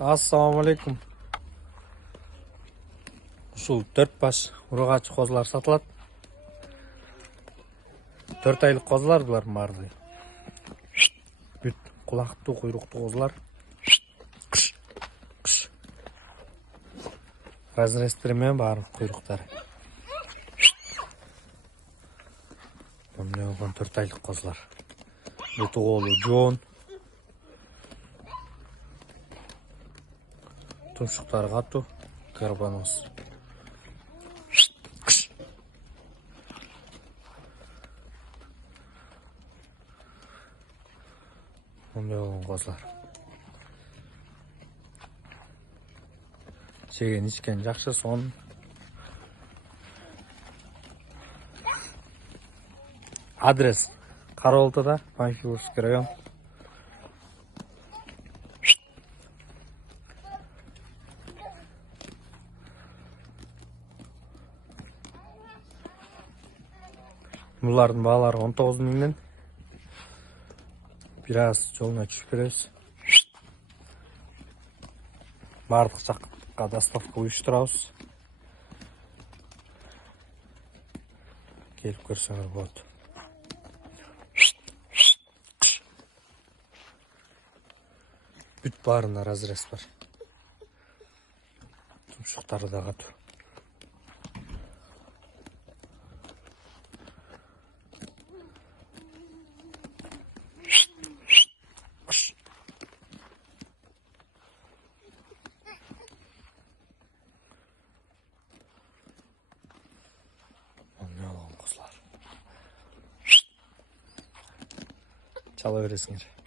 Assalamu alaikum. Ушул 4 баш ургач козулар сатылат. 4 айлык козулар булар баардыгы. Бүт кулактуу, куйруктуу козулар. Разрестери менен баары куйруктары. Мына болгон 4 айлык козулар. Буту голу жоон. Тумшуктары катуу, карбоноз. Мындай болгон козулар. Жеген ичкен жакшы, сон. Адрес Караолтода, Панфиловский район. Булардын баалары 19 миңден. Бир аз жолуна түшүп беребиз. Бардык жакка доставка уюштурабыз. Келип көрсөңөр болот. Бүт баарында разрез бар. Тумшуктары да катуу. Чала бересиңер.